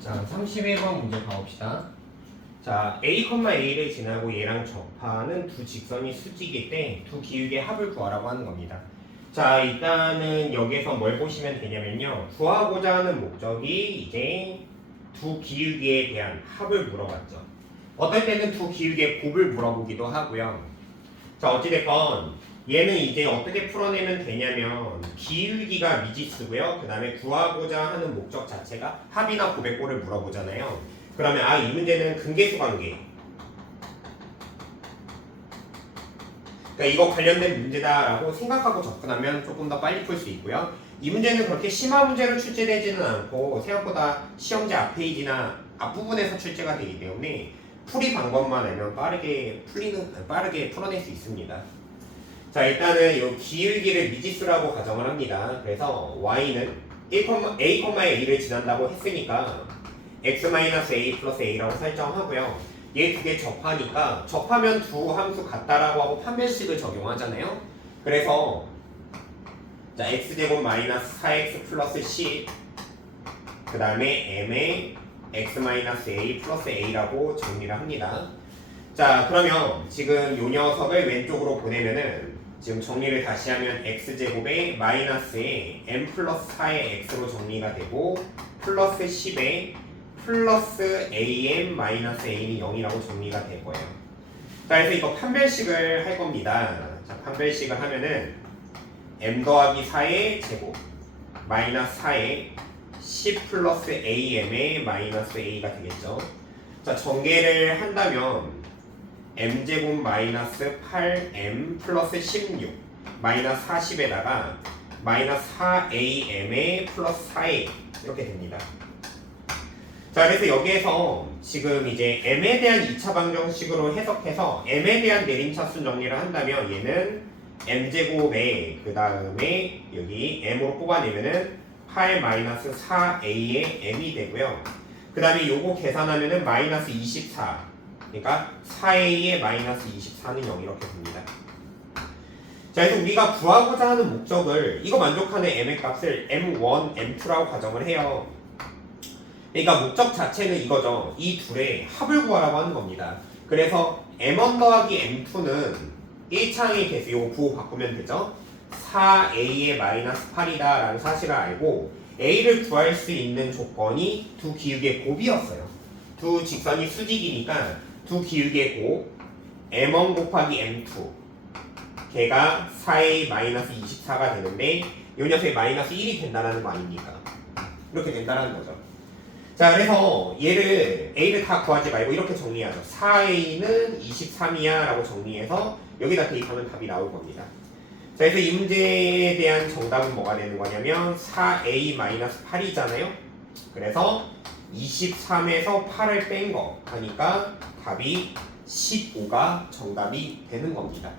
자, 31번 문제 가봅시다. 자, a, a를 지나고 얘랑 접하는 두 직선이 수직일 때 두 기울기의 합을 구하라고 하는 겁니다. 자, 일단은 여기서 뭘 보시면 되냐면요. 구하고자 하는 목적이 이제 두 기울기에 대한 합을 물어봤죠. 어떨 때는 두 기울기의 곱을 물어보기도 하고요. 자, 어찌됐건 얘는 이제 어떻게 풀어내면 되냐면 기울기가 미지수고요. 그 다음에 구하고자 하는 목적 자체가 합이나 꼴을 물어보잖아요. 그러면 아 이 문제는 근계수 관계. 그러니까 이거 관련된 문제다라고 생각하고 접근하면 조금 더 빨리 풀 수 있고요. 이 문제는 그렇게 심화 문제로 출제되지는 않고 생각보다 시험지 앞페이지나 앞부분에서 출제가 되기 때문에 풀이 방법만 알면 빠르게 풀리는 빠르게 풀어낼 수 있습니다. 자 일단은 이 기울기를 미지수라고 가정을 합니다. 그래서 y는 1, a, a를 지난다고 했으니까 x-a 플러스 a라고 설정하고요. 얘 두 개 접하니까 접하면 두 함수 같다라고 하고 판별식을 적용하잖아요. 그래서 자 x제곱 마이너스 4x 플러스 10그 다음에 m의 x-a 플러스 a라고 정리를 합니다. 자 그러면 지금 요 녀석을 왼쪽으로 보내면은 지금 정리를 다시 하면 x제곱에 마이너스에 m 플러스 4의 x로 정리가 되고 플러스 10에 플러스 am 마이너스 a는 0이라고 정리가 될 거예요. 자 그래서 이거 판별식을 할 겁니다. 자 판별식을 하면은 m 더하기 4의 제곱 마이너스 4의 10 플러스 am의 마이너스 a가 되겠죠. 자 전개를 한다면 m제곱 마이너스 8m 플러스 16 마이너스 40에다가 마이너스 4am의 플러스 4a 이렇게 됩니다. 자 그래서 여기에서 지금 이제 m에 대한 2차 방정식으로 해석해서 m에 대한 내림차순 정리를 한다면 얘는 m제곱에 그 다음에 여기 m으로 뽑아내면은 8 마이너스 4a의 m이 되고요. 그 다음에 요거 계산하면은 마이너스 24 그러니까 4a의 마이너스 24는 0 이렇게 됩니다. 자, 그래서 우리가 구하고자 하는 목적을 이거 만족하는 m의 값을 m1, m2라고 가정을 해요. 그러니까 목적 자체는 이거죠. 이 둘의 합을 구하라고 하는 겁니다. 그래서 m1 더하기 m2는 1창의 개수 이거 구호 바꾸면 되죠. 4a의 마이너스 8이다 라는 사실을 알고 a를 구할 수 있는 조건이 두 기울기의 곱이었어요. 두 직선이 수직이니까 두 기울기의 곱 m1 곱하기 m2 걔가 4a 마이너스 24가 되는데 요 녀석이 마이너스 1이 된다는 거 아닙니까? 이렇게 된다는 거죠. 자 그래서 얘를 a를 다 구하지 말고 이렇게 정리하죠. 4a는 23이야 라고 정리해서 여기다 대입하면 답이 나올 겁니다. 자 그래서 이 문제에 대한 정답은 뭐가 되는 거냐면 4a 마이너스 8이잖아요. 그래서 23에서 8을 뺀 거 하니까 답이 15가 정답이 되는 겁니다.